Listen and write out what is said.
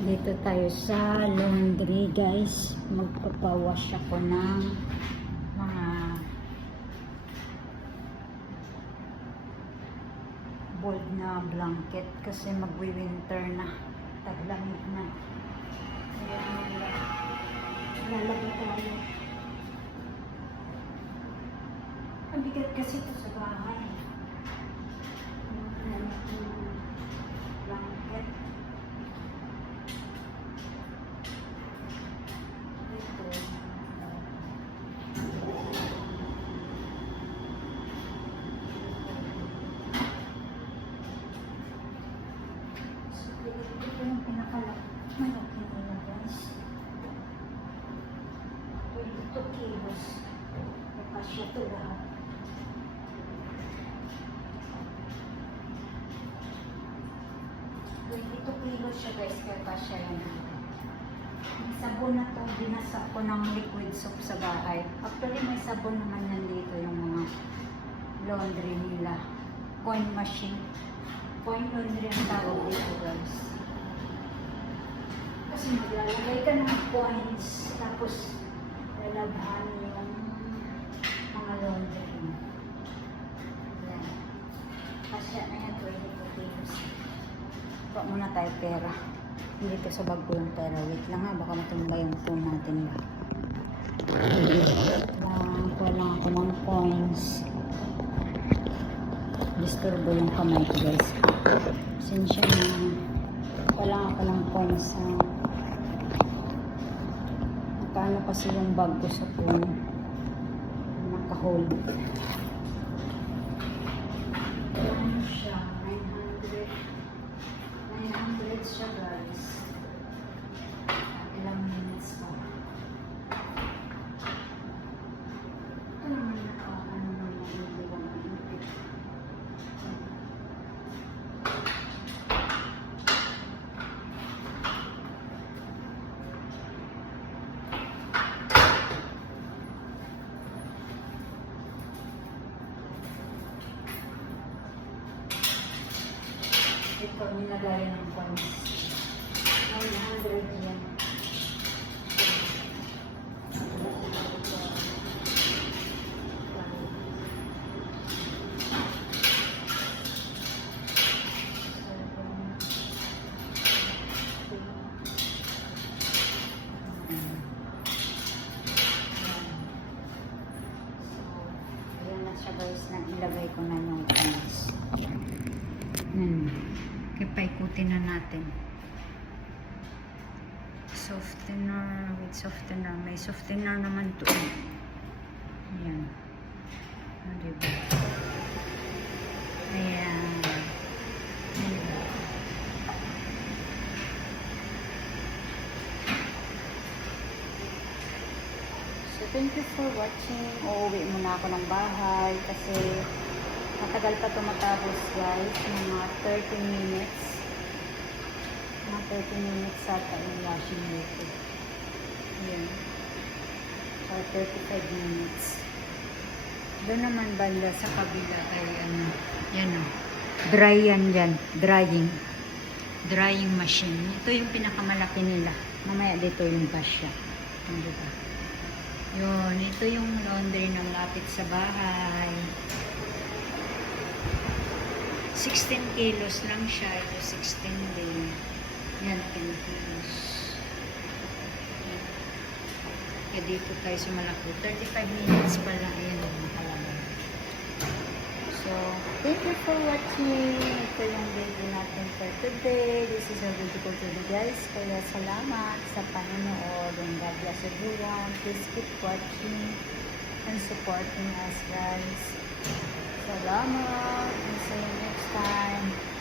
Dito tayo sa laundry, guys. Magpapawash ako ng mga bold na blanket kasi magwi-winter na. Taglamig na. Ayan, lalabas tayo. Ang bigat kasi ito sa bahay. Blanket. Ito yung pinakamalaki nila, guys. 22 kilos. Kapasya ito lahat. Ito kilos siya, guys. Kapasya yan. May sabon na ito. Binasak ko ng liquid soap sa bahay. Actually, may sabon naman yan dito yung mga laundry nila. Coin machine. Coin laundry ang tawag dito, guys. Kasi maglalagay ka ng coins, tapos lalabhan yung mga laundry. Yan. Kasya na yan, 22 kilos. Baka muna tayo pera. Hindi ko sa bag ko yung pera. Wait lang ha, baka matumba yung phone natin ba. Kuha lang ako ng coins. Disturbo yung kamay ko, guys. Sinsya na wala ako ng coins sa magkano kasi yung bag ko sa phone naka-hold. Ano siya? 900 siya, guys. Ilang minutes pa. Ito naman ano naman hindi ko maintip. Ito, nilagayan ng coins. 900 yan. Ayan na siya, guys, na ilagay ko na yung coins. Ipaikutin na natin. Softener, with softener. May softener naman to. Ayan. Diba? Ayan. Ayan. So, thank you for watching. Uuwi muna ako ng bahay kasi matagal pa ito matapos, guys. Mga 30 minutes. Mga 30 minutes ata yung washing liquid. Ayan. Or 35 minutes. Doon naman banda sa kabila ay ano. Yan o. Dry yan dyan. Drying. Drying machine. Ito yung pinakamalaki nila. Mamaya dito yung basya. Diba? Yun. Ito yung laundry ng lapit sa bahay. 16 kilos lang siya. Ito 16 din. Yan, 10 kilos. Kaya dito tayo sa malaki. 35 minutes pala. Ayan, nakalagay. So, thank you for watching. Ito yung video natin for today. This is a video for today, guys. Kaya salamat sa panonood. And God bless everyone. Please keep watching and supporting us, guys. Salamat. And see you next time.